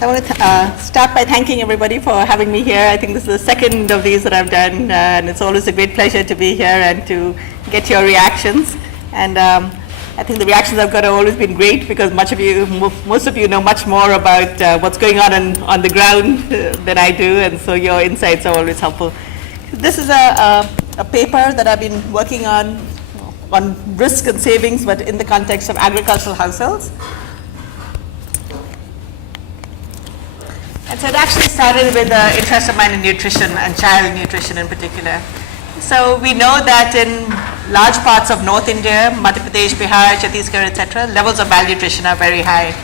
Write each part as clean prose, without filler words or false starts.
I want to start by thanking everybody for having me here. I think this is the second of these that I've done, and it's always a great pleasure to be here and to get your reactions. And I think the reactions I've got have always been great because most of you know much more about what's going on the ground than I do, and so your insights are always helpful. This is a paper that I've been working on risk and savings, but in the context of agricultural households. And so it actually started with an interest of mine in nutrition and child nutrition in particular. So we know that in large parts of North India, Madhya Pradesh, Bihar, Chhattisgarh, etc., levels of malnutrition are very high.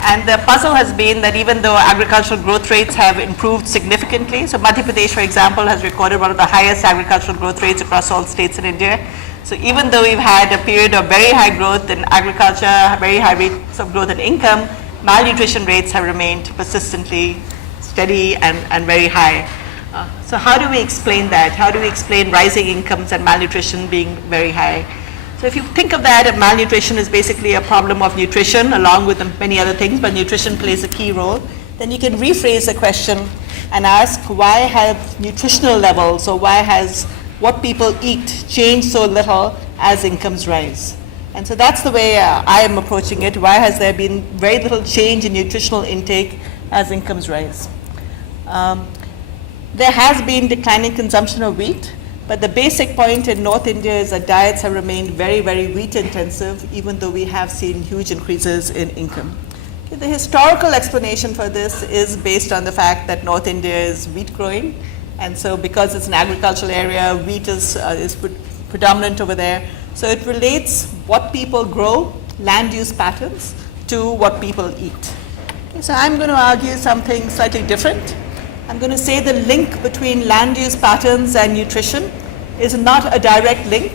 And the puzzle has been that even though agricultural growth rates have improved significantly, so Madhya Pradesh, for example, has recorded one of the highest agricultural growth rates across all states in India. So even though we've had a period of very high growth in agriculture, very high rates of growth in income, malnutrition rates have remained persistently steady and very high. So how do we explain that? How do we explain rising incomes and malnutrition being very high? So if you think of that, malnutrition is basically a problem of nutrition along with many other things, but nutrition plays a key role. Then you can rephrase the question and ask, why have nutritional levels, or why has what people eat changed so little as incomes rise? And so that's the way I am approaching it. Why has there been very little change in nutritional intake as incomes rise? There has been declining consumption of wheat, but the basic point in North India is that diets have remained very, very wheat intensive, even though we have seen huge increases in income. Okay, the historical explanation for this is based on the fact that North India is wheat growing, and so because it's an agricultural area, wheat is predominant over there. So it relates what people grow, land use patterns, to what people eat. Okay, so I'm going to argue something slightly different. I'm going to say the link between land use patterns and nutrition is not a direct link,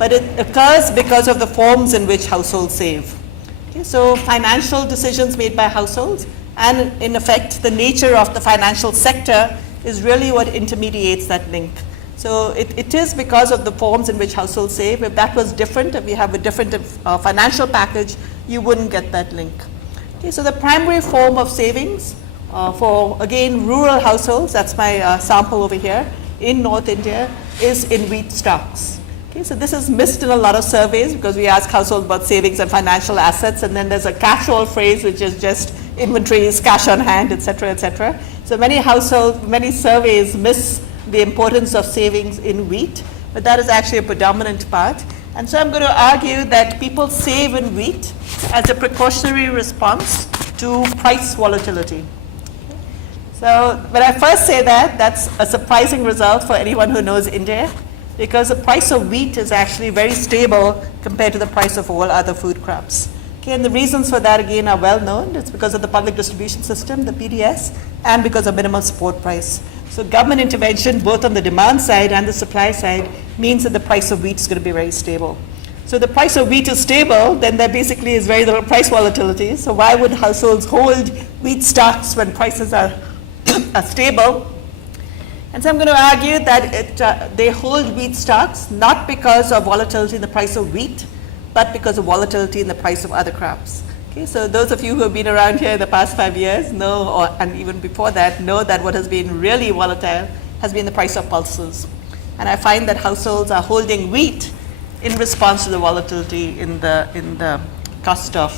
but it occurs because of the forms in which households save. Okay, so financial decisions made by households and, in effect, the nature of the financial sector is really what intermediates that link. So it is because of the forms in which households save. If that was different, if you have a different financial package, you wouldn't get that link. Okay, so the primary form of savings for, again, rural households, that's my sample over here, in North India, is in wheat stocks. Okay, so this is missed in a lot of surveys because we ask households about savings and financial assets, and then there's a catch-all phrase which is just inventories, cash on hand, etc., etc. So many surveys miss the importance of savings in wheat, but that is actually a predominant part. And so I'm going to argue that people save in wheat as a precautionary response to price volatility. So when I first say that, that's a surprising result for anyone who knows India, because the price of wheat is actually very stable compared to the price of all other food crops. Okay, and the reasons for that, again, are well known. It's because of the public distribution system, the PDS, and because of minimum support price. So government intervention, both on the demand side and the supply side, means that the price of wheat is going to be very stable. So the price of wheat is stable, then there basically is very little price volatility. So why would households hold wheat stocks when prices are stable? And so I'm going to argue that they hold wheat stocks not because of volatility in the price of wheat, but because of volatility in the price of other crops. Okay, so those of you who have been around here in the past 5 years know, and even before that, know that what has been really volatile has been the price of pulses. And I find that households are holding wheat in response to the volatility in the cost of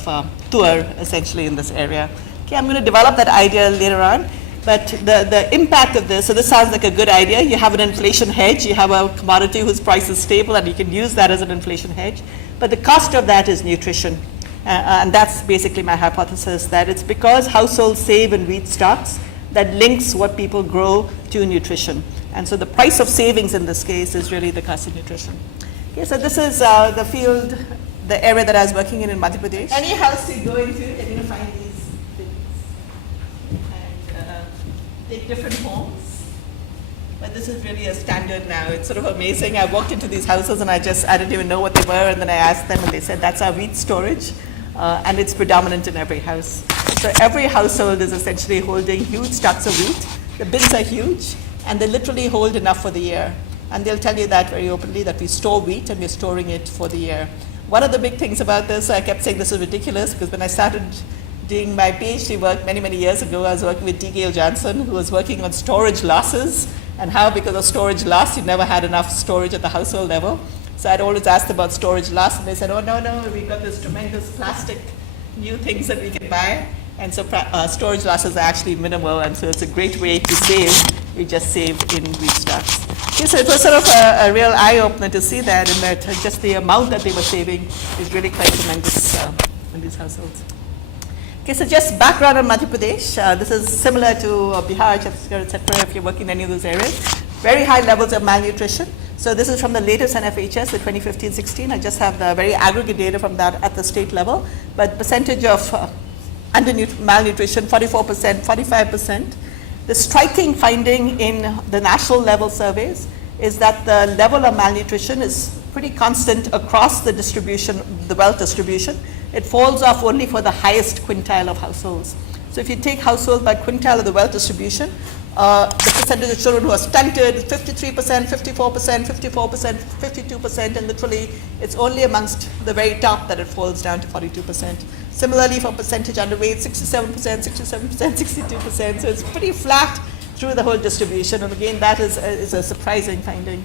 tur, essentially, in this area. Okay, I'm going to develop that idea later on. But the impact of this, so this sounds like a good idea. You have an inflation hedge. You have a commodity whose price is stable, and you can use that as an inflation hedge. But the cost of that is nutrition. And that's basically my hypothesis, that it's because households save in wheat stocks that links what people grow to nutrition. And so the price of savings in this case is really the cost of nutrition. Okay, so this is the field, the area that I was working in Madhya Pradesh. Any house you go into, you're going to find these things. And take different homes. But this is really a standard now. It's sort of amazing. I walked into these houses and I didn't even know what they were, and then I asked them and they said, that's our wheat storage. And it's predominant in every house. So every household is essentially holding huge stocks of wheat. The bins are huge, and they literally hold enough for the year. And they'll tell you that very openly, that we store wheat and we're storing it for the year. One of the big things about this, I kept saying this is ridiculous, because when I started doing my PhD work many, many years ago, I was working with D. Gale Johnson, who was working on storage losses and how, because of storage loss, you never had enough storage at the household level. So I'd always asked about storage loss, and they said, oh, no, we've got this tremendous plastic new things that we can buy. And so storage losses are actually minimal, and so it's a great way to save. You just save in wheat stocks. Okay, so it was sort of a real eye-opener to see that, and that just the amount that they were saving is really quite tremendous in these households. Okay, so just background on Madhya Pradesh. This is similar to Bihar, Chhattisgarh, etc. if you're working in any of those areas. Very high levels of malnutrition. So this is from the latest NFHS, the 2015-16. I just have the very aggregate data from that at the state level. But percentage of malnutrition, 44%, 45%. The striking finding in the national level surveys is that the level of malnutrition is pretty constant across the distribution, the wealth distribution. It falls off only for the highest quintile of households. So if you take households by quintile of the wealth distribution, the percentage of children who are stunted is 53%, 54%, 54%, 52%, and literally it's only amongst the very top that it falls down to 42%. Similarly, for percentage underweight, 67%, 67%, 62%. So it's pretty flat through the whole distribution. And again, that is a surprising finding.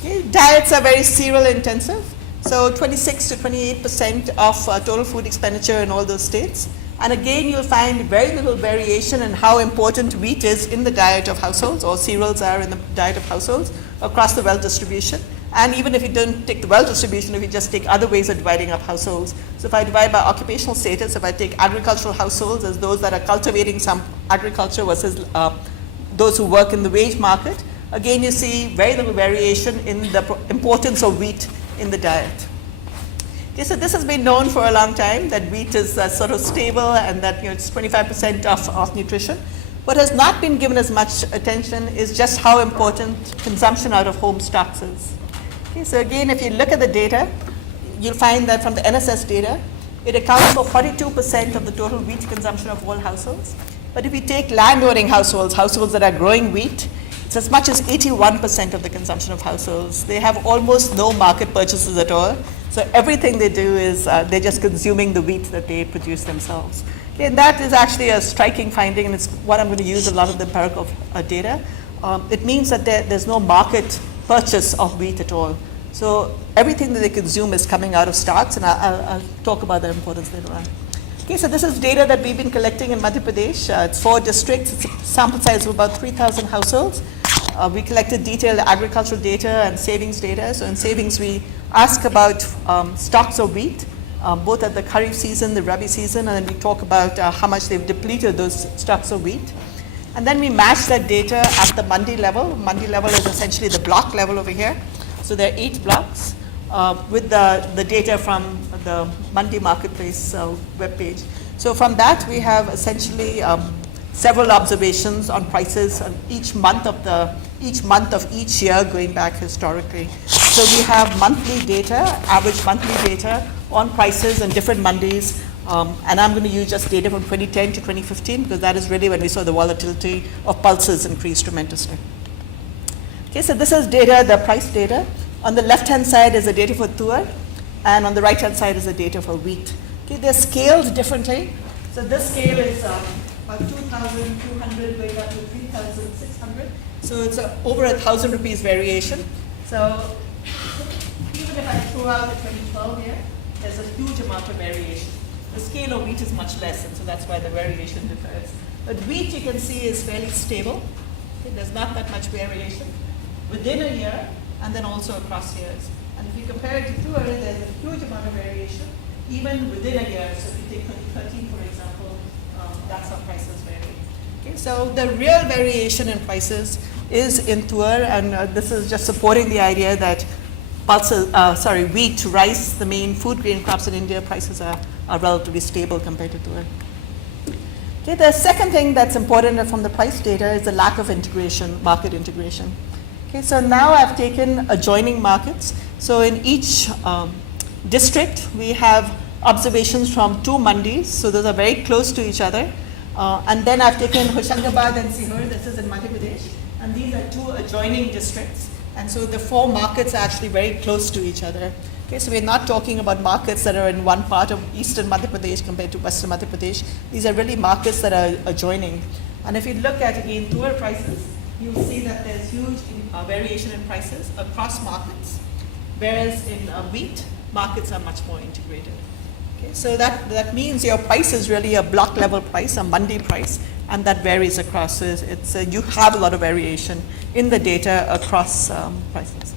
Okay, diets are very cereal intensive. So 26 to 28% of total food expenditure in all those states. And again, you'll find very little variation in how important wheat is in the diet of households, or cereals are in the diet of households across the wealth distribution. And even if you don't take the wealth distribution, if you just take other ways of dividing up households. So if I divide by occupational status, if I take agricultural households as those that are cultivating some agriculture versus those who work in the wage market, again, you see very little variation in the importance of wheat in the diet. Okay, so this has been known for a long time, that wheat is sort of stable and that it's 25% of nutrition. What has not been given as much attention is just how important consumption out of home stocks is. Okay, so again, if you look at the data, you'll find that from the NSS data, it accounts for 42% of the total wheat consumption of all households. But if you take land-owning households, households that are growing wheat, it's as much as 81% of the consumption of households. They have almost no market purchases at all. So everything they do is they're just consuming the wheat that they produce themselves. Okay, and that is actually a striking finding, and it's what I'm going to use a lot of the empirical data. It means that there's no market purchase of wheat at all. So everything that they consume is coming out of stocks, and I'll talk about the importance later on. Okay, so this is data that we've been collecting in Madhya Pradesh. It's 4 districts. It's a sample size of about 3,000 households. We collected detailed agricultural data and savings data. So in savings, we ask about stocks of wheat, both at the Kharif season, the Rabi season, and then we talk about how much they've depleted those stocks of wheat. And then we match that data at the mandi level. Mandi level is essentially the block level over here. So there are 8 blocks with the data from the Mandi Marketplace webpage. So from that, we have essentially several observations on prices on each month of each year going back historically. So we have monthly data, average monthly data on prices in different mandis. And I'm going to use just data from 2010 to 2015 because that is really when we saw the volatility of pulses increase tremendously. Okay, so this is data, the price data. On the left-hand side is the data for tur, and on the right-hand side is the data for wheat. Okay, they're scaled differently. So this scale is about 2,200 going up to 3,600. So it's over 1,000 rupees variation. So even if I throw out the 2012 here, there's a huge amount of variation. The scale of wheat is much less, and so that's why the variation differs. But wheat, you can see, is fairly stable. Okay, there's not that much variation within a year, and then also across years. And if you compare it to tur, there's a huge amount of variation, even within a year. So if you take 2013, for example, that's how prices vary. Okay, so the real variation in prices is in tur, and this is just supporting the idea that wheat, rice, the main food grain crops in India, prices are relatively stable compared to tur. Okay, the second thing that's important from the price data is the lack of integration, market integration. Okay, so now I've taken adjoining markets. So in each district, we have observations from 2 mandis. So those are very close to each other. And then I've taken Hoshangabad and Sihar, this is in Madhya Pradesh. And these are 2 adjoining districts. And so the 4 markets are actually very close to each other. Okay, so we're not talking about markets that are in one part of eastern Madhya Pradesh compared to western Madhya Pradesh. These are really markets that are adjoining. And if you look at, again, tuer prices, you'll see that there's huge variation in prices across markets, whereas in wheat, markets are much more integrated. Okay, so that means your price is really a block level price, a mandi price, and that varies across. So you have a lot of variation in the data across prices.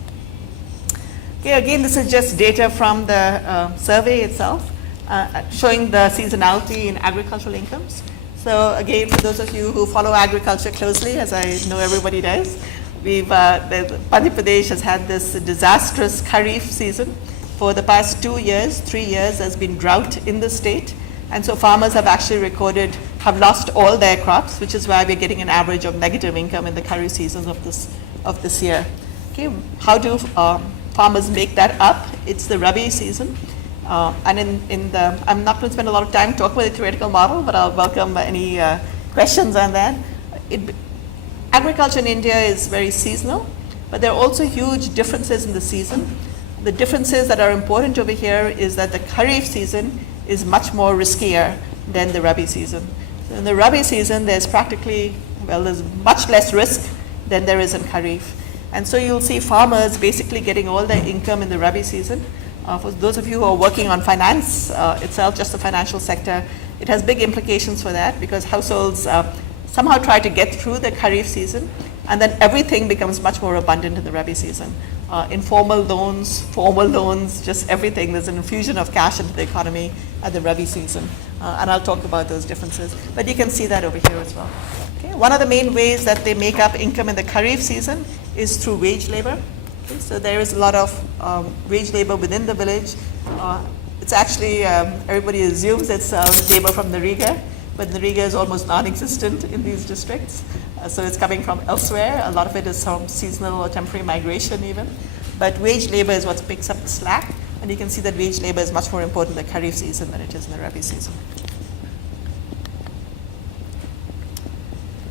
Okay, again, this is just data from the survey itself, showing the seasonality in agricultural incomes. So again, for those of you who follow agriculture closely, as I know everybody does, Madhya Pradesh has had this disastrous Kharif season. For the past 2 years, 3 years, there's been drought in the state. And so farmers have actually have lost all their crops, which is why we're getting an average of negative income in the Kharif seasons of this year. Okay, how do farmers make that up? It's the Rabi season. And I'm not going to spend a lot of time talking about the theoretical model, but I'll welcome any questions on that. Agriculture in India is very seasonal, but there are also huge differences in the season. The differences that are important over here is that the Kharif season is much more riskier than the Rabi season. So in the Rabi season, there's much less risk than there is in Kharif. And so you'll see farmers basically getting all their income in the Rabi season. For those of you who are working on finance itself, just the financial sector, it has big implications for that because households somehow try to get through the Kharif season, and then everything becomes much more abundant in the Rabi season. Informal loans, formal loans, just everything. There's an infusion of cash into the economy at the Rabi season. And I'll talk about those differences. But you can see that over here as well. Okay. One of the main ways that they make up income in the Kharif season is through wage labor. Okay. So there is a lot of wage labor within the village. It's actually, everybody assumes it's labor from Narega, but Narega is almost non-existent in these districts. So it's coming from elsewhere. A lot of it is from seasonal or temporary migration even. But wage labor is what picks up the slack. And you can see that wage labor is much more important in the Kharif season than it is in the Rabi season.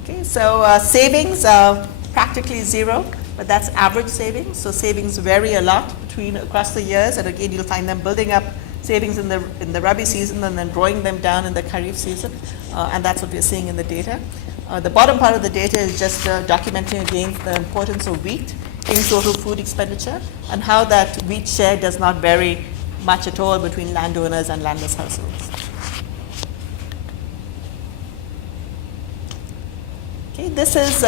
Okay, so savings are practically zero, but that's average savings. So savings vary a lot across the years. And again, you'll find them building up savings in the Rabi season and then drawing them down in the Kharif season. And that's what we're seeing in the data. The bottom part of the data is just documenting again the importance of wheat in total food expenditure and how that wheat share does not vary much at all between landowners and landless households. Okay, this is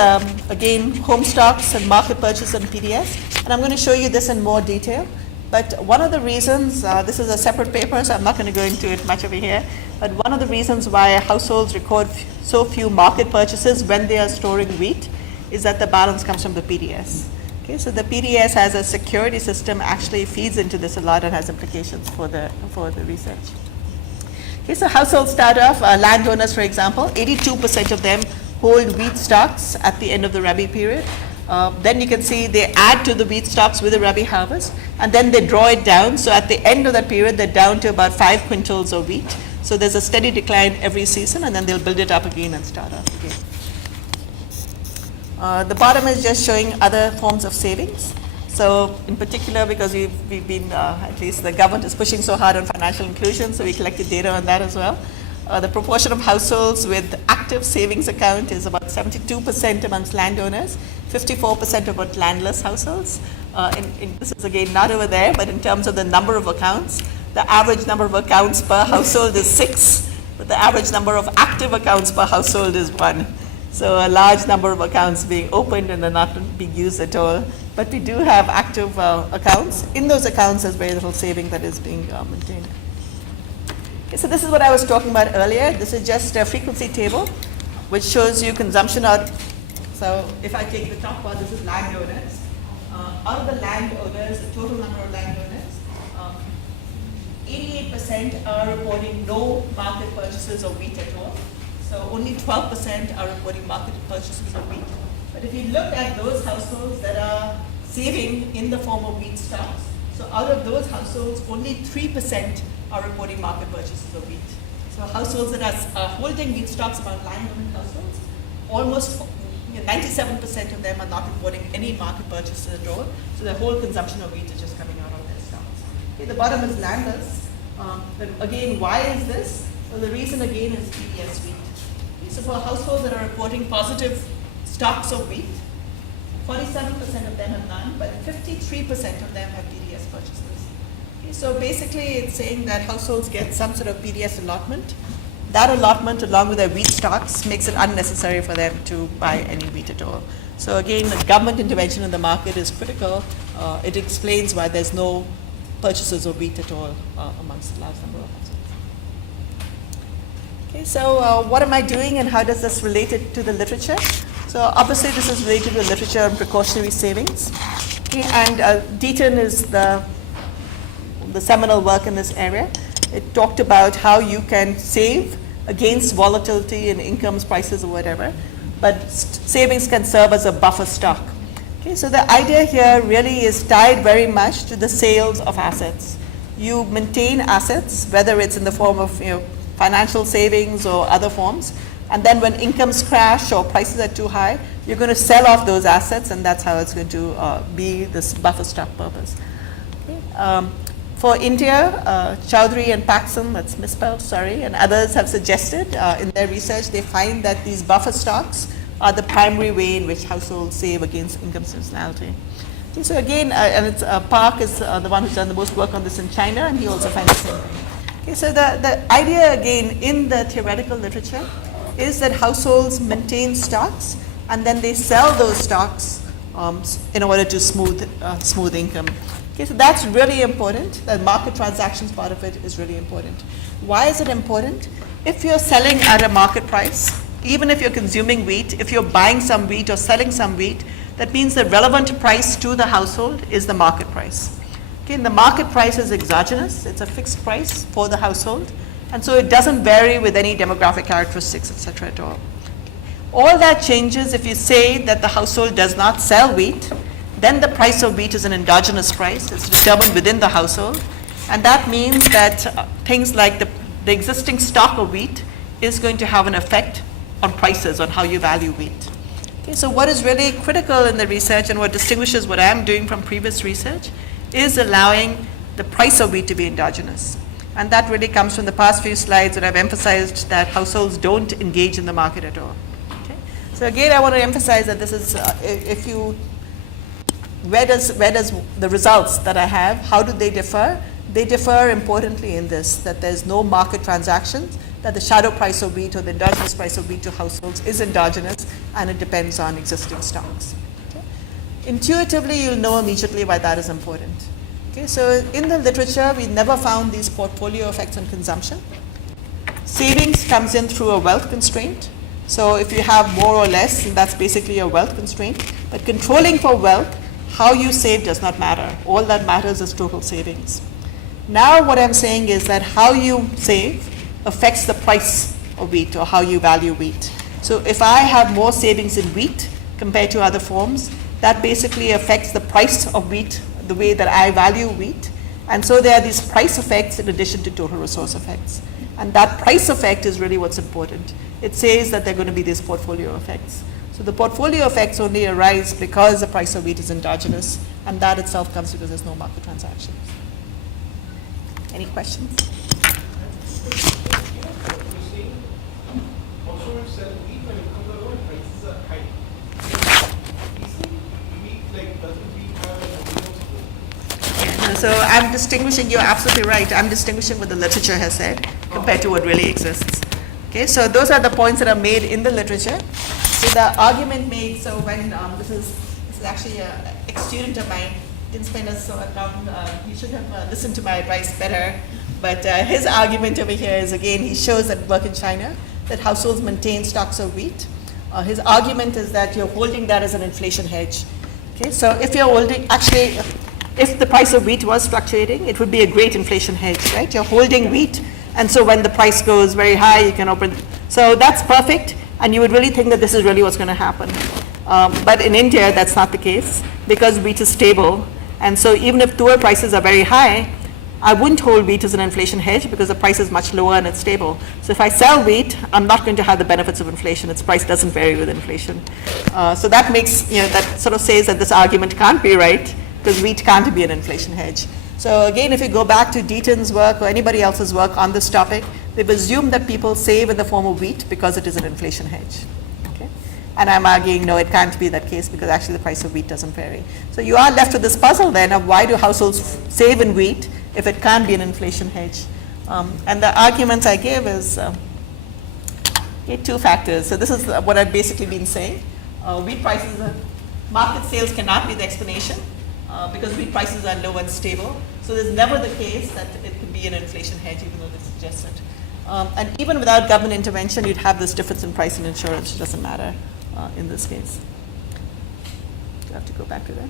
again home stocks and market purchase and PDS, and I'm going to show you this in more detail. But one of the reasons, this is a separate paper, so I'm not going to go into it much over here, but one of the reasons why households record so few market purchases when they are storing wheat is that the balance comes from the PDS. Okay, so the PDS as a security system actually feeds into this a lot and has implications for the research. Okay, so households start off, landowners for example, 82% of them hold wheat stocks at the end of the Rabi period. Then you can see they add to the wheat stocks with the Rabi harvest, and then they draw it down. So at the end of that period, they're down to about 5 quintals of wheat. So there's a steady decline every season, and then they'll build it up again and start off again. The bottom is just showing other forms of savings. So in particular, because we've been, at least the government is pushing so hard on financial inclusion, so we collected data on that as well. The proportion of households with active savings account is about 72% amongst landowners, 54% about landless households. This is again not over there, but in terms of the number of accounts, the average number of accounts per household is 6, but the average number of active accounts per household is 1. So a large number of accounts being opened and they're not being used at all. But we do have active accounts. In those accounts, there's very little saving that is being maintained. Okay, so this is what I was talking about earlier. This is just a frequency table, which shows you consumption out. So if I take the top one, this is landowners. Out of the landowners, the total number of landowners, 88% are reporting no market purchases of wheat at all. So only 12% are reporting market purchases of wheat. But if you look at those households that are saving in the form of wheat stocks, so out of those households, only 3% are reporting market purchases of wheat. So households that are holding wheat stocks among landowner households, almost 97% of them are not reporting any market purchases at all. So the whole consumption of wheat is just coming out of their stocks. Okay, the bottom is landless. But again, why is this? Well, the reason again is BDS wheat. Okay, so for households that are reporting positive stocks of wheat, 47% of them have none, but 53% of them have BDS purchases. Okay, so basically it's saying that households get some sort of BDS allotment. That allotment, along with their wheat stocks, makes it unnecessary for them to buy any wheat at all. So again, the government intervention in the market is critical. It explains why there's no purchases of wheat at all amongst a large number of households. Okay, so what am I doing and how does this relate it to the literature? So obviously this is related to the literature on precautionary savings. Okay, and Deaton is the seminal work in this area. It talked about how you can save against volatility in incomes, prices, or whatever, but savings can serve as a buffer stock. Okay, so the idea here really is tied very much to the sales of assets. You maintain assets, whether it's in the form of financial savings or other forms, and then when incomes crash or prices are too high, you're going to sell off those assets, and that's how it's going to be this buffer stock purpose. Okay. For India, Chowdhury and Paxson, that's misspelled, sorry, and others have suggested in their research, they find that these buffer stocks are the primary way in which households save against income seasonality. Okay, so again, and it's, Park is the one who's done the most work on this in China, and he also finds the same thing. Okay, so the idea again in the theoretical literature is that households maintain stocks and then they sell those stocks in order to smooth income. Okay, so that's really important. The market transactions part of it is really important. Why is it important? If you're selling at a market price, even if you're consuming wheat, if you're buying some wheat or selling some wheat, that means the relevant price to the household is the market price. Okay, and the market price is exogenous. It's a fixed price for the household. And so it doesn't vary with any demographic characteristics, etc. at all. All that changes if you say that the household does not sell wheat. Then the price of wheat is an endogenous price. It's determined within the household. And that means that things like the existing stock of wheat is going to have an effect on prices, on how you value wheat. Okay, so what is really critical in the research and what distinguishes what I'm doing from previous research is allowing the price of wheat to be endogenous. And that really comes from the past few slides that I've emphasized that households don't engage in the market at all. Okay? So again, I want to emphasize that this is, where does the results that I have, how do they differ? They differ importantly in this, that there's no market transactions, that the shadow price of wheat or the endogenous price of wheat to households is endogenous and it depends on existing stocks. Okay? Intuitively, you'll know immediately why that is important. Okay, so in the literature, we never found these portfolio effects on consumption. Savings comes in through a wealth constraint. So if you have more or less, that's basically a wealth constraint. But controlling for wealth, how you save does not matter. All that matters is total savings. Now what I'm saying is that how you save affects the price of wheat or how you value wheat. So if I have more savings in wheat compared to other forms, that basically affects the price of wheat, the way that I value wheat. And so there are these price effects in addition to total resource effects. And that price effect is really what's important. It says that there are going to be these portfolio effects. So the portfolio effects only arise because the price of wheat is endogenous, and that itself comes because there's no market transactions. Any questions? So I'm distinguishing, you're absolutely right, I'm distinguishing what the literature has said compared to what really exists. Okay, so those are the points that are made in the literature. So the argument made, so when this is actually an ex-student of mine, didn't spend us so long, you should have listened to my advice better, but his argument over here is, again, he shows that work in China, that households maintain stocks of wheat. His argument is that you're holding that as an inflation hedge. Okay, so if you're holding, actually, if the price of wheat was fluctuating, it would be a great inflation hedge, right? You're holding wheat, and so when the price goes very high, you can open. So that's perfect, and you would really think that this is really what's going to happen. But in India, that's not the case, because wheat is stable. And so even if tour prices are very high, I wouldn't hold wheat as an inflation hedge because the price is much lower and it's stable. So if I sell wheat, I'm not going to have the benefits of inflation. Its price doesn't vary with inflation. So that makes, that sort of says that this argument can't be right, because wheat can't be an inflation hedge. So again, if you go back to Deaton's work or anybody else's work on this topic, they've assumed that people save in the form of wheat because it is an inflation hedge. Okay? And I'm arguing, no, it can't be that case because actually the price of wheat doesn't vary. So you are left with this puzzle then of why do households save in wheat if it can't be an inflation hedge? And the arguments I give is two factors. So this is what I've basically been saying. Wheat prices, market sales cannot be the explanation because wheat prices are low and stable. So there's never the case that it could be an inflation hedge, even though they suggest it. And even without government intervention, you'd have this difference in price in insurance. It doesn't matter in this case. Do you have to go back to that?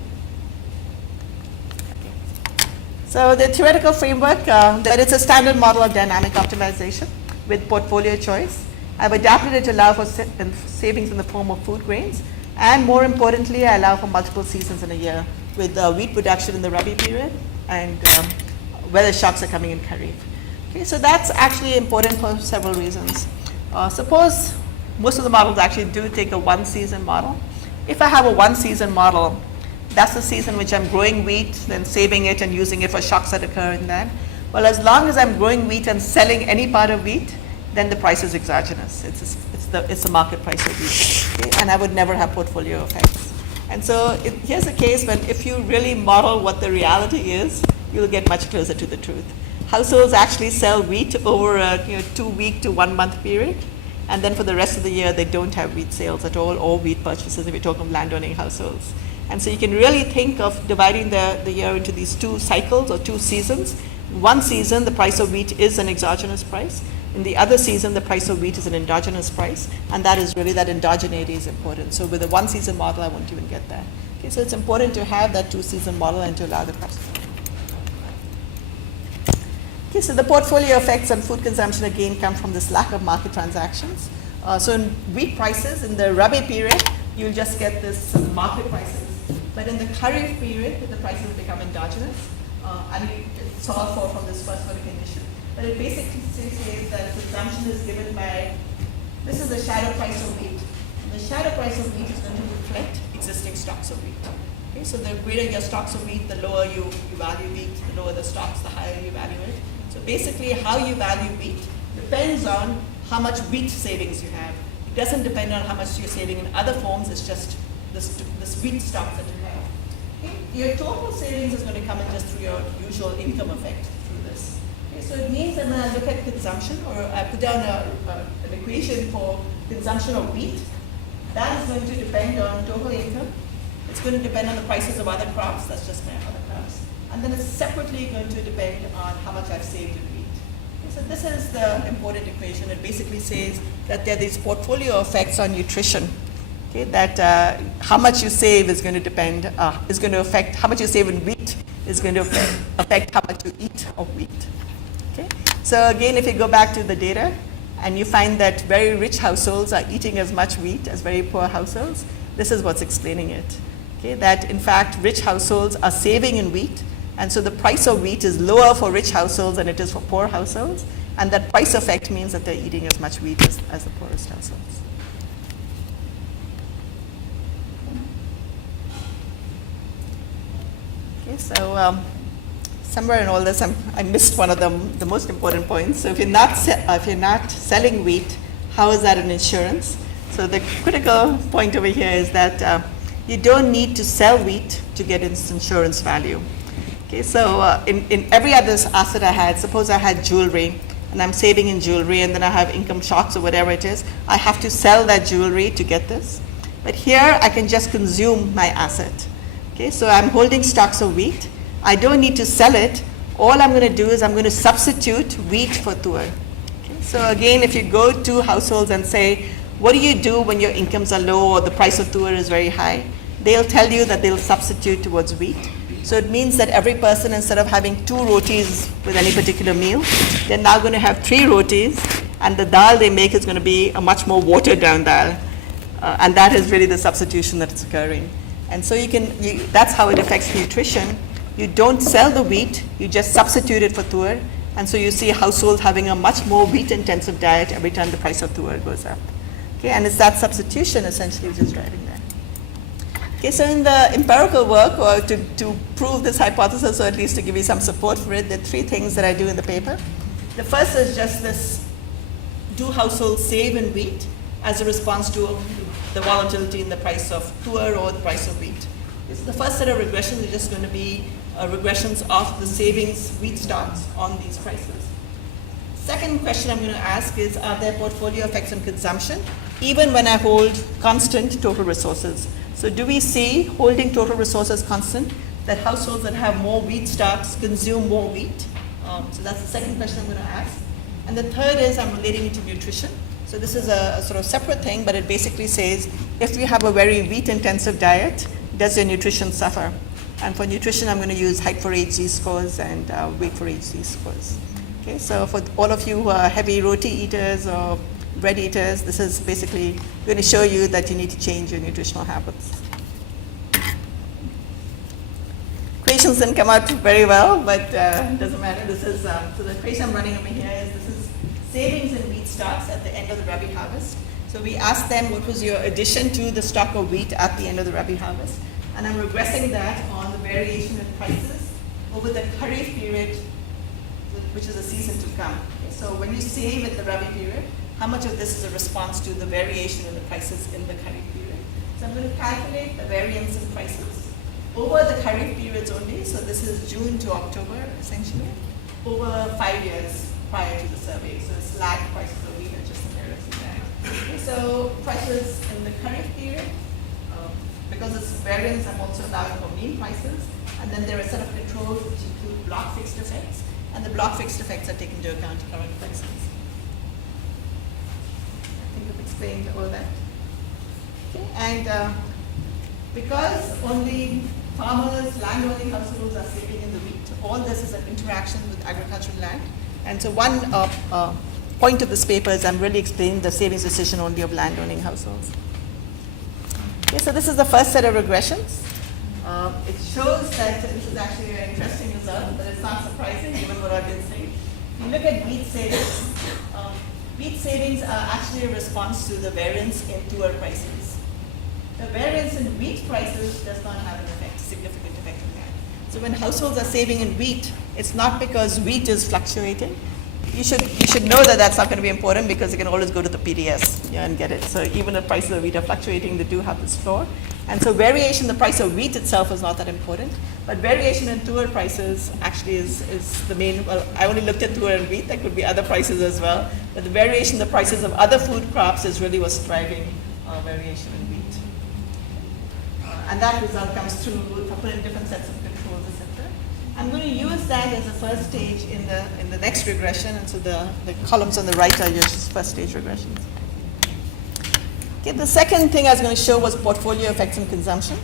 Okay. So the theoretical framework, that it's a standard model of dynamic optimization with portfolio choice. I've adapted it to allow for savings in the form of food grains. And more importantly, I allow for multiple seasons in a year with wheat production in the Rabi period and weather shocks are coming in Kharif. Okay, so that's actually important for several reasons. Suppose most of the models actually do take a one season model. If I have a one season model, that's the season which I'm growing wheat, then saving it and using it for shocks that occur in that. Well, as long as I'm growing wheat and selling any part of wheat, then the price is exogenous. It's the market price of wheat. Okay? And I would never have portfolio effects. And so here's a case when if you really model what the reality is, you'll get much closer to the truth. Households actually sell wheat over a 2 week to 1 month period. And then for the rest of the year, they don't have wheat sales at all or wheat purchases if you're talking of landowning households. And so you can really think of dividing the year into these 2 cycles or 2 seasons. One season, the price of wheat is an exogenous price. In the other season, the price of wheat is an endogenous price, and that is really that endogeneity is important. So with a one season model, I won't even get that. Okay, so it's important to have that 2 season model and to allow the price. Okay, so the portfolio effects on food consumption again come from this lack of market transactions. So in wheat prices, in the Rabi period, you'll just get this market prices. But in the Kharif period, the prices become endogenous. And it's solved for from this first condition. But it basically says that consumption is given by, this is the shadow price of wheat. The shadow price of wheat is going to reflect existing stocks of wheat. Okay, so the greater your stocks of wheat, the lower you value wheat, the lower the stocks, the higher you value it. So basically how you value wheat depends on how much wheat savings you have. It doesn't depend on how much you're saving in other forms, it's just this wheat stocks that you have. Okay? Your total savings is going to come in just through your usual income effect through this. Okay? So it means that when I look at consumption, or I put down an equation for consumption of wheat, that is going to depend on total income. It's going to depend on the prices of other crops, that's just my other crops. And then it's separately going to depend on how much I've saved in wheat. Okay? So this is the important equation. It basically says that there are these portfolio effects on nutrition. Okay, that how much you save is going to depend, is going to affect, how much you save in wheat is going to affect how much you eat of wheat. Okay? So again, if you go back to the data and you find that very rich households are eating as much wheat as very poor households, this is what's explaining it. Okay? That in fact, rich households are saving in wheat, and so the price of wheat is lower for rich households than it is for poor households, and that price effect means that they're eating as much wheat as the poorest households. Okay, so somewhere in all this, I missed one of the most important points. So if you're not selling wheat, how is that an insurance? So the critical point over here is that you don't need to sell wheat to get its insurance value. Okay, so in every other asset I had, suppose I had jewelry, and I'm saving in jewelry, and then I have income shocks or whatever it is, I have to sell that jewelry to get this. But here, I can just consume my asset. Okay, so I'm holding stocks of wheat. I don't need to sell it. All I'm going to do is I'm going to substitute wheat for tur. Okay, so again, if you go to households and say, what do you do when your incomes are low or the price of tur is very high? They'll tell you that they'll substitute towards wheat. So it means that every person, instead of having 2 rotis with any particular meal, they're now going to have 3 rotis, and the dal they make is going to be a much more watered down dal. And that is really the substitution that's occurring. And so that's how it affects nutrition. You don't sell the wheat, you just substitute it for tur. And so you see households having a much more wheat-intensive diet every time the price of tur goes up. Okay, and it's that substitution essentially which is driving that. Okay, so in the empirical work, or to prove this hypothesis, or at least to give you some support for it, there are 3 things that I do in the paper. The first is just this: do households save in wheat as a response to the volatility in the price of tuor or the price of wheat? So the first set of regressions is just going to be regressions of the savings wheat stocks on these prices. Second question I'm going to ask is, are there portfolio effects on consumption even when I hold constant total resources? So do we see, holding total resources constant, that households that have more wheat stocks consume more wheat? So that's the second question I'm going to ask. And the third is, I'm relating it to nutrition. So this is a sort of separate thing, but it basically says, if you have a very wheat-intensive diet, does your nutrition suffer? And for nutrition, I'm going to use height for age Z-scores and weight for age Z-scores. Okay, so for all of you who are heavy roti eaters or bread eaters, this is basically going to show you that you need to change your nutritional habits. Equations didn't come out very well, but it doesn't matter. This is so the equation I'm running over here is, this is savings in wheat stocks at the end of the Rabi harvest. So we asked them what was your addition to the stock of wheat at the end of the Rabi harvest, and I'm regressing that on the variation in prices over the Kharif period, which is a season to come. Okay, so when you save at the Rabi period, how much of this is a response to the variation in the prices in the Kharif period? So I'm going to calculate the variance in prices over the Kharif periods only. So this is June to October, essentially, over 5 years prior to the survey. So it's lagged prices of wheat and just the mirrors of that. Okay, so prices in the Kharif period, because it's variance, I'm also allowing for mean prices. And then there are a set of controls which include block fixed effects. And the block fixed effects are taken into account current prices. I think I've explained all that. Okay, and because only farmers, landowning households are saving in the wheat, all this is an interaction with agricultural land. And so one point of this paper is I'm really explaining the savings decision only of landowning households. Okay, so this is the first set of regressions. It shows that this is actually an interesting result, but it's not surprising given what I've been saying. If you look at wheat savings are actually a response to the variance in tuor prices. The variance in wheat prices does not have an effect, significant effect on that. So when households are saving in wheat, it's not because wheat is fluctuating. You should know that that's not going to be important, because you can always go to the PDS and get it. So even if prices of wheat are fluctuating, they do have this floor. And so variation in the price of wheat itself is not that important, but variation in tuor prices actually is the main. Well, I only looked at tuor and wheat. There could be other prices as well, but the variation in the prices of other food crops is really what's driving variation in wheat. And that result comes through, if I put in different sets of controls, etc. I'm going to use that as a first stage in the next regression, and so the columns on the right are just first stage regressions. Okay, the second thing I was going to show was portfolio effects on consumption.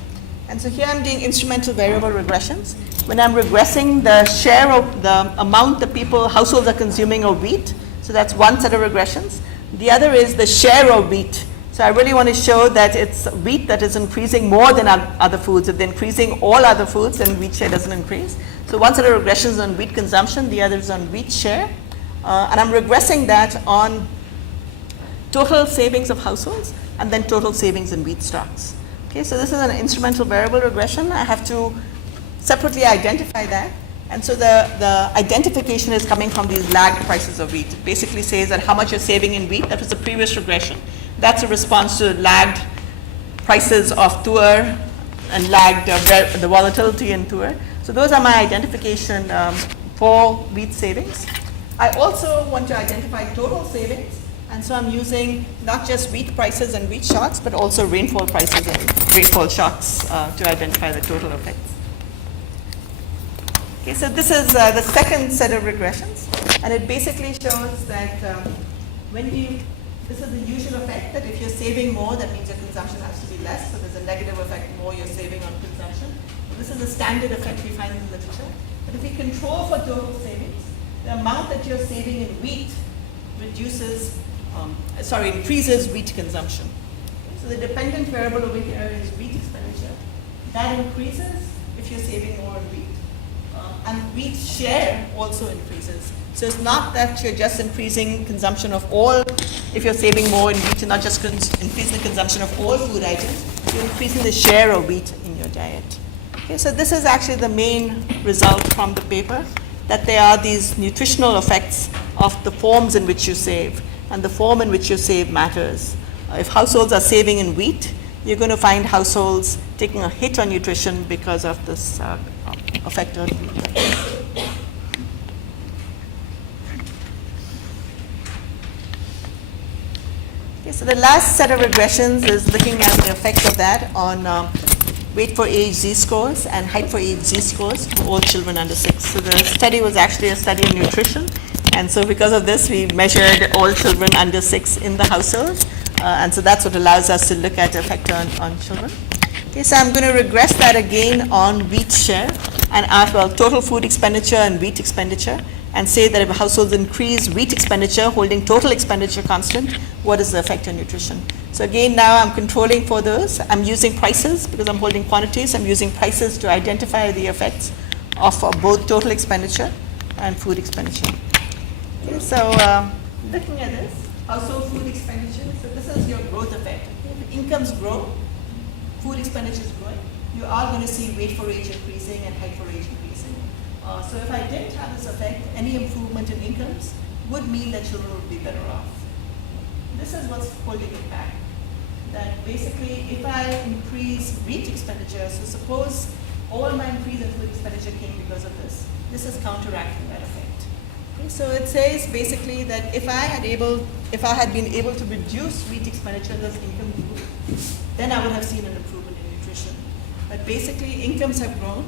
And so here I'm doing instrumental variable regressions. When I'm regressing the share of the amount that households are consuming of wheat, so that's one set of regressions. The other is the share of wheat. So I really want to show that it's wheat that is increasing more than other foods. If they're increasing all other foods, then wheat share doesn't increase. So one set of regressions on wheat consumption, the other is on wheat share. And I'm regressing that on total savings of households and then total savings in wheat stocks. Okay, so this is an instrumental variable regression. I have to separately identify that. And so the identification is coming from these lagged prices of wheat. It basically says that how much you're saving in wheat, that was the previous regression. That's a response to lagged prices of tuor and lagged the volatility in tuor. So those are my identification for wheat savings. I also want to identify total savings. And so I'm using not just wheat prices and wheat shocks, but also rainfall prices and rainfall shocks to identify the total effects. Okay, so this is the second set of regressions. And it basically shows that this is the usual effect, that if you're saving more, that means your consumption has to be less. So there's a negative effect, more you're saving on consumption. And this is a standard effect we find in the literature. But if we control for total savings, the amount that you're saving in wheat increases wheat consumption. So the dependent variable over here is wheat expenditure. That increases if you're saving more in wheat. And wheat share also increases. So it's not that you're just increasing consumption of all, if you're saving more in wheat, you're not just increasing the consumption of all food items, you're increasing the share of wheat in your diet. Okay, so this is actually the main result from the paper, that there are these nutritional effects of the forms in which you save, and the form in which you save matters. If households are saving in wheat, you're going to find households taking a hit on nutrition because of this effect on wheat. Okay, so the last set of regressions is looking at the effect of that on weight for age z-scores and height for age z-scores for all children under 6. So the study was actually a study in nutrition, and so because of this we measured all children under 6 in the household, and so that's what allows us to look at the effect on children. Okay, so I'm going to regress that again on wheat share and ask, well, total food expenditure and wheat expenditure, and say that if households increase wheat expenditure, holding total expenditure constant, what is the effect on nutrition? So again, now I'm controlling for those. I'm using prices because I'm holding quantities. I'm using prices to identify the effects of both total expenditure and food expenditure. Okay, so looking at this, household food expenditure, so this is your growth effect. Okay, if incomes grow, food expenditure is growing, you are going to see weight for age increasing and height for age increasing. So if I didn't have this effect, any improvement in incomes would mean that children would be better off. This is what's holding it back. That basically, if I increase wheat expenditure, so suppose all my increase in food expenditure came because of this, this is counteracting that effect. Okay, so it says basically that if I had been able to reduce wheat expenditure as income grew, then I would have seen an improvement in nutrition. But basically, incomes have grown.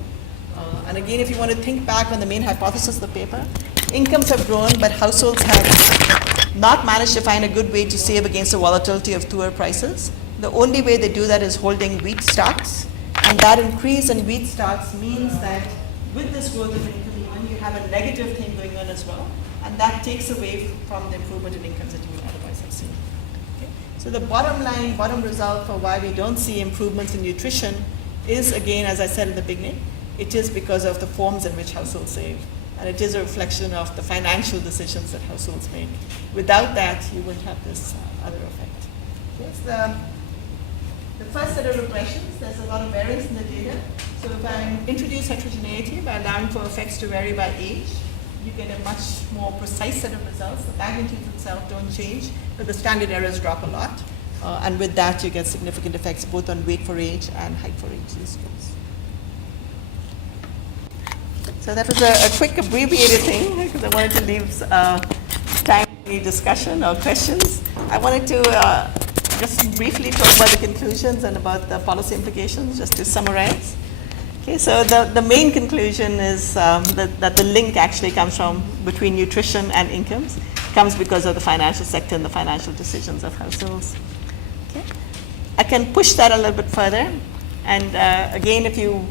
And again, if you want to think back on the main hypothesis of the paper, incomes have grown, but households have not managed to find a good way to save against the volatility of tour prices. The only way they do that is holding wheat stocks, and that increase in wheat stocks means that with this growth of income, you have a negative thing going on as well, and that takes away from the improvement in incomes that you would otherwise have seen. Okay? So the bottom result for why we don't see improvements in nutrition is, again, as I said in the beginning, it is because of the forms in which households save, and it is a reflection of the financial decisions that households make. Without that, you wouldn't have this other effect. Okay, so the first set of regressions, there's a lot of variance in the data. So if I introduce heterogeneity by allowing for effects to vary by age, you get a much more precise set of results. The magnitudes itself don't change, but the standard errors drop a lot. And with that, you get significant effects both on weight for age and height for age scores. So that was a quick abbreviated thing because I wanted to leave time for any discussion or questions. I wanted to just briefly talk about the conclusions and about the policy implications, just to summarize. Okay, so the main conclusion is that the link actually comes from between nutrition and incomes. It comes because of the financial sector and the financial decisions of households. Okay. I can push that a little bit further. And again, if you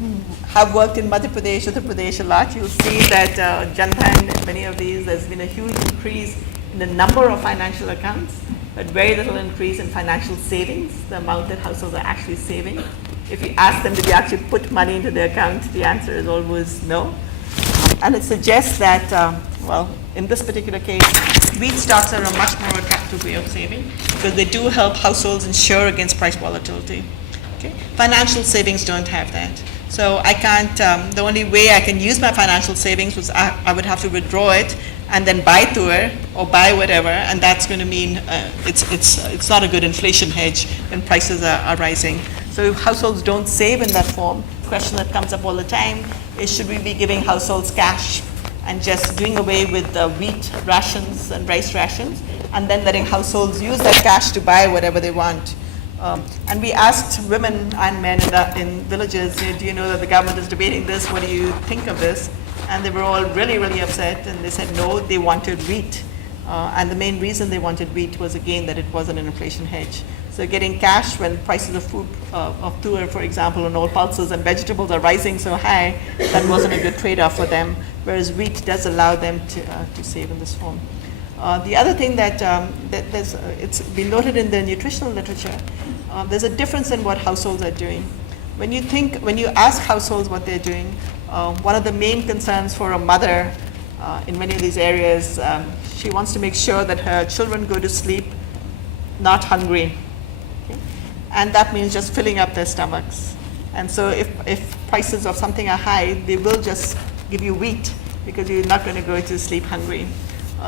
have worked in Madhya Pradesh, Uttar Pradesh a lot, you'll see that Jantan, many of these, there's been a huge increase in the number of financial accounts, but very little increase in financial savings, the amount that households are actually saving. If you ask them, did you actually put money into their account, the answer is always no. And it suggests that, well, in this particular case, wheat stocks are a much more attractive way of saving because they do help households insure against price volatility. Okay? Financial savings don't have that. So I can't, the only way I can use my financial savings was I would have to withdraw it and then buy tour or buy whatever, and that's going to mean it's not a good inflation hedge when prices are rising. So if households don't save in that form, the question that comes up all the time is, should we be giving households cash and just doing away with wheat rations and rice rations, and then letting households use that cash to buy whatever they want? And we asked women and men in villages, do you know that the government is debating this? What do you think of this? And they were all really, really upset, and they said no, they wanted wheat. And the main reason they wanted wheat was, again, that it wasn't an inflation hedge. So getting cash when prices of food, of tour, for example, and all pulses and vegetables are rising so high, that wasn't a good trade-off for them, whereas wheat does allow them to save in this form. The other thing that it's been noted in the nutritional literature, there's a difference in what households are doing. When you ask households what they're doing, one of the main concerns for a mother in many of these areas, she wants to make sure that her children go to sleep not hungry. Okay? and that means just filling up their stomachs. And so if prices of something are high, they will just give you wheat because you're not going to go to sleep hungry.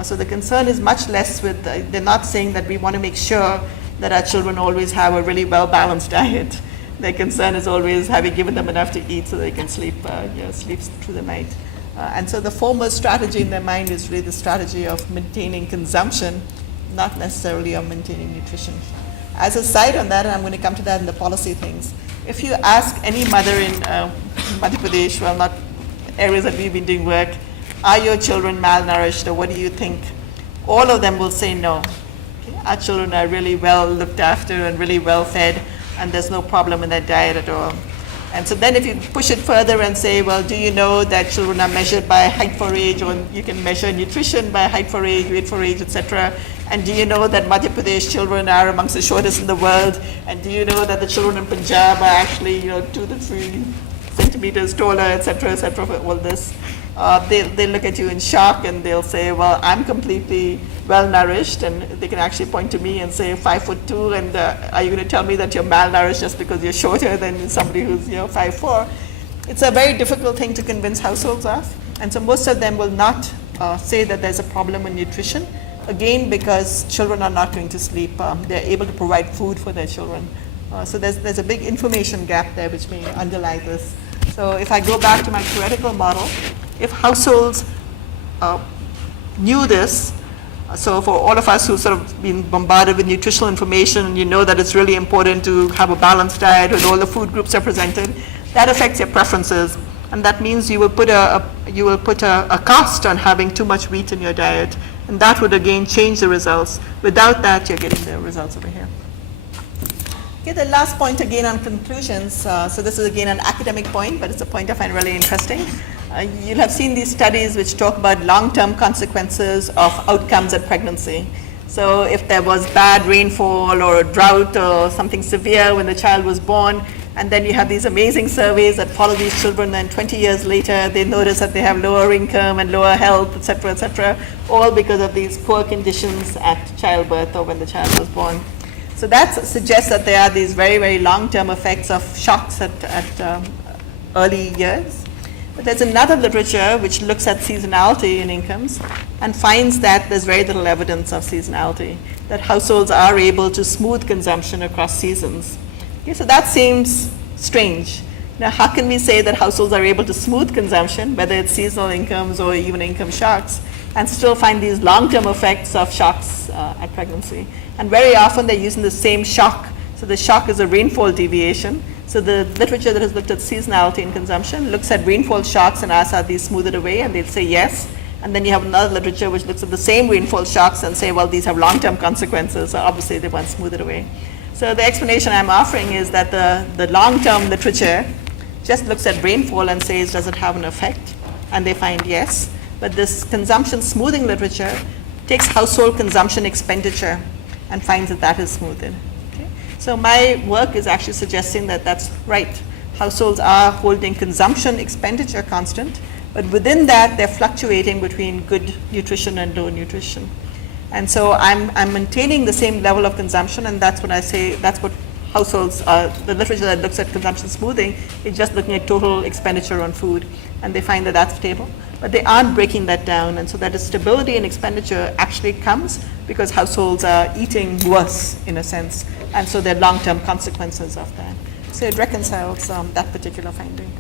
So the concern is much less with, they're not saying that we want to make sure that our children always have a really well-balanced diet. Their concern is always having given them enough to eat so they can sleep, sleep through the night. And so the foremost strategy in their mind is really the strategy of maintaining consumption, not necessarily of maintaining nutrition. As a side on that, and I'm going to come to that in the policy things, if you ask any mother in Madhya Pradesh, well, not areas that we've been doing work, are your children malnourished or what do you think? All of them will say no. Okay? Our children are really well looked after and really well fed, and there's no problem in their diet at all. And so then if you push it further and say, well, do you know that children are measured by height for age, or you can measure nutrition by height for age, weight for age, etc. And do you know that Madhya Pradesh children are amongst the shortest in the world? And do you know that the children in Punjab are actually 2 to 3 centimeters taller, etc., for all this? They look at you in shock and they'll say, well, I'm completely well nourished, and they can actually point to me and say 5'2", and are you going to tell me that you're malnourished just because you're shorter than somebody who's 5'4"? It's a very difficult thing to convince households of, and so most of them will not say that there's a problem in nutrition, again because children are not going to sleep. They're able to provide food for their children. So there's a big information gap there which may underlie this. So if I go back to my theoretical model, if households knew this, so for all of us who've sort of been bombarded with nutritional information, you know that it's really important to have a balanced diet with all the food groups represented, that affects your preferences. And that means you will put a cost on having too much wheat in your diet. And that would again change the results. Without that, you're getting the results over here. Okay, the last point again on conclusions. So this is again an academic point, but it's a point I find really interesting. You'll have seen these studies which talk about long-term consequences of outcomes at pregnancy. So if there was bad rainfall or a drought or something severe when the child was born, and then you have these amazing surveys that follow these children, and 20 years later they notice that they have lower income and lower health, etc., all because of these poor conditions at childbirth or when the child was born. So that suggests that there are these very, very long-term effects of shocks at early years. But there's another literature which looks at seasonality in incomes and finds that there's very little evidence of seasonality, that households are able to smooth consumption across seasons. Okay, so that seems strange. Now, how can we say that households are able to smooth consumption, whether it's seasonal incomes or even income shocks, and still find these long-term effects of shocks at pregnancy? And very often they're using the same shock. So the shock is a rainfall deviation. So the literature that has looked at seasonality in consumption looks at rainfall shocks and asks, are these smoothed away? And they'll say yes. And then you have another literature which looks at the same rainfall shocks and say, well, these have long-term consequences. So obviously they weren't smoothed away. So the explanation I'm offering is that the long-term literature just looks at rainfall and says, does it have an effect? And they find yes. But this consumption smoothing literature takes household consumption expenditure and finds that that is smoothed. So my work is actually suggesting that that's right. Households are holding consumption expenditure constant, but within that they're fluctuating between good nutrition and low nutrition. And so I'm maintaining the same level of consumption, and that's what I say, that's what households, the literature that looks at consumption smoothing is just looking at total expenditure on food, and they find that that's stable. But they aren't breaking that down, and so that stability in expenditure actually comes because households are eating worse in a sense, and so there are long-term consequences of that. So it reconciles that particular finding.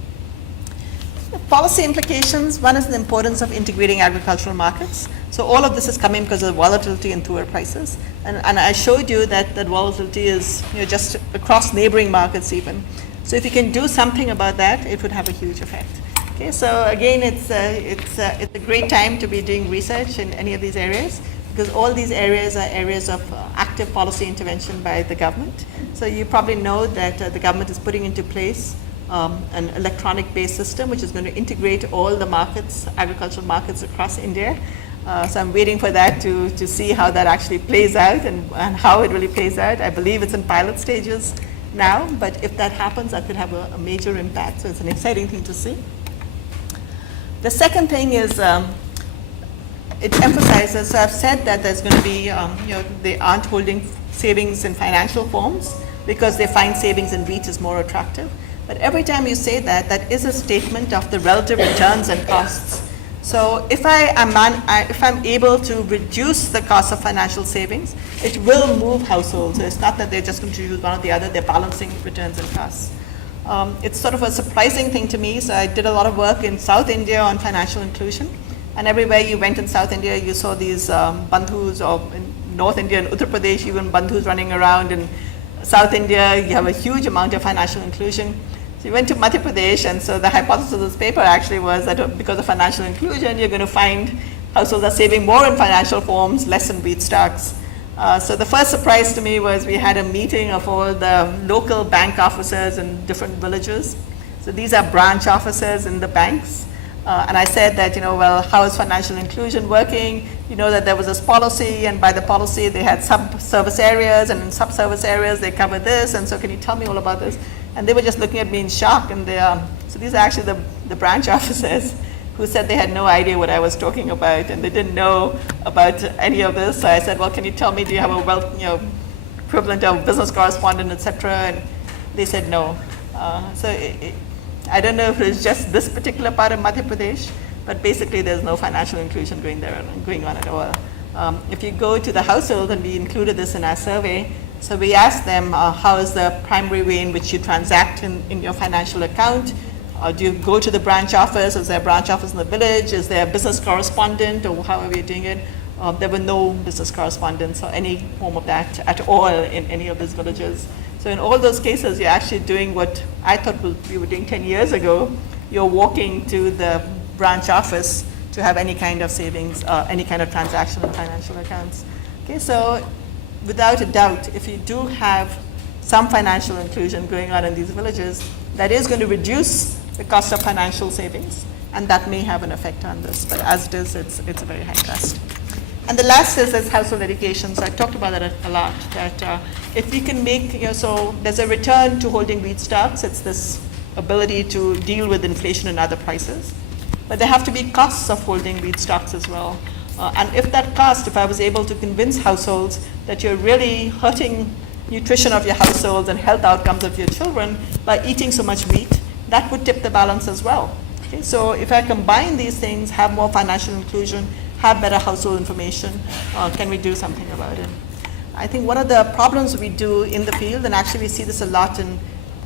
The policy implications, one is the importance of integrating agricultural markets. So all of this is coming because of volatility in tour prices. And I showed you that volatility is just across neighboring markets even. So if you can do something about that, it would have a huge effect. Okay, so again, it's a great time to be doing research in any of these areas, because all these areas are areas of active policy intervention by the government. So you probably know that the government is putting into place an electronic-based system which is going to integrate all the markets, agricultural markets across India. So I'm waiting for that to see how that actually plays out and how it really plays out. I believe it's in pilot stages now, but if that happens, that could have a major impact. So it's an exciting thing to see. The second thing is it emphasizes, so I've said that there's going to be, they aren't holding savings in financial forms, because they find savings in wheat is more attractive. But every time you say that, that is a statement of the relative returns and costs. So if I'm able to reduce the cost of financial savings, it will move households. It's not that they're just going to use one or the other, they're balancing returns and costs. It's sort of a surprising thing to me. So I did a lot of work in South India on financial inclusion. And everywhere you went in South India, you saw these bandhus, or in North India and Uttar Pradesh, even bandhus running around. In South India, you have a huge amount of financial inclusion. So you went to Madhya Pradesh, and so the hypothesis of this paper actually was that because of financial inclusion, you're going to find households are saving more in financial forms, less in wheat stocks. So the first surprise to me was we had a meeting of all the local bank officers in different villages. So these are branch officers in the banks. And I said that, well, how is financial inclusion working? You know that there was this policy, and by the policy they had sub-service areas, and in sub-service areas they cover this, and so can you tell me all about this? And they were just looking at me in shock, and so these are actually the branch officers who said they had no idea what I was talking about, and they didn't know about any of this. So I said, well, can you tell me, do you have a equivalent of business correspondent, etc.? And they said no. I don't know if it's just this particular part of Madhya Pradesh, but basically there's no financial inclusion going on at all. If you go to the household, and we included this in our survey, so we asked them how is the primary way in which you transact in your financial account. Do you go to the branch office? Is there a branch office in the village? Is there a business correspondent, or however you're doing it? There were no business correspondents or any form of that at all in any of these villages. So in all those cases, you're actually doing what I thought we were doing 10 years ago. You're walking to the branch office to have any kind of savings, any kind of transaction in financial accounts. Okay, so without a doubt, if you do have some financial inclusion going on in these villages, that is going to reduce the cost of financial savings, and that may have an effect on this. But as it is, it's a very high cost. And the last is household education. So I talked about that a lot, that if we can make, so there's a return to holding wheat stocks. It's this ability to deal with inflation and other prices. But there have to be costs of holding wheat stocks as well. And if that cost, if I was able to convince households that you're really hurting nutrition of your households and health outcomes of your children by eating so much wheat, that would tip the balance as well. Okay, so if I combine these things, have more financial inclusion, have better household information, can we do something about it? I think one of the problems we do in the field, and actually we see this a lot in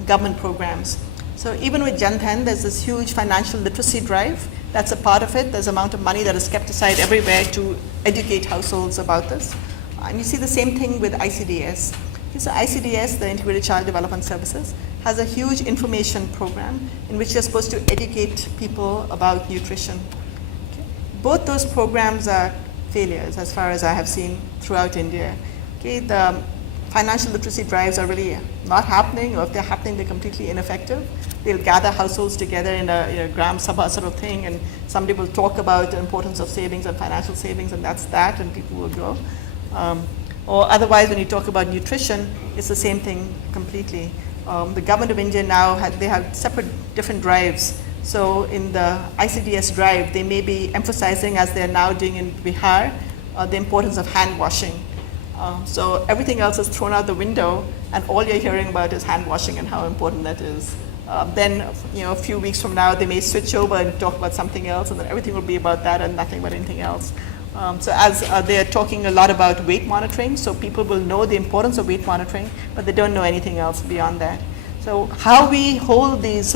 government programs. So even with Jan Dhan, there's this huge financial literacy drive. That's a part of it. There's amount of money that is kept aside everywhere to educate households about this. And you see the same thing with ICDS. So ICDS, the Integrated Child Development Services, has a huge information program in which you're supposed to educate people about nutrition. Both those programs are failures as far as I have seen throughout India. Okay, the financial literacy drives are really not happening, or if they're happening, they're completely ineffective. They'll gather households together in a gram sabha sort of thing, and somebody will talk about the importance of savings and financial savings, and that's that, and people will go. Or otherwise, when you talk about nutrition, it's the same thing completely. The government of India now, they have separate different drives. So in the ICDS drive, they may be emphasizing, as they're now doing in Bihar, the importance of hand washing. So everything else is thrown out the window, and all you're hearing about is hand washing and how important that is. Then, a few weeks from now, they may switch over and talk about something else, and then everything will be about that and nothing about anything else. So as they're talking a lot about weight monitoring, so people will know the importance of weight monitoring, but they don't know anything else beyond that. So how we hold these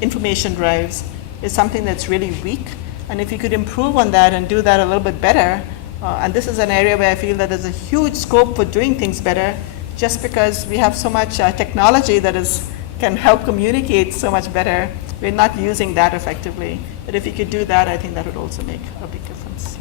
information drives is something that's really weak, and if you could improve on that and do that a little bit better, and this is an area where I feel that there's a huge scope for doing things better, just because we have so much technology that can help communicate so much better, we're not using that effectively. But if you could do that, I think that would also make a big difference.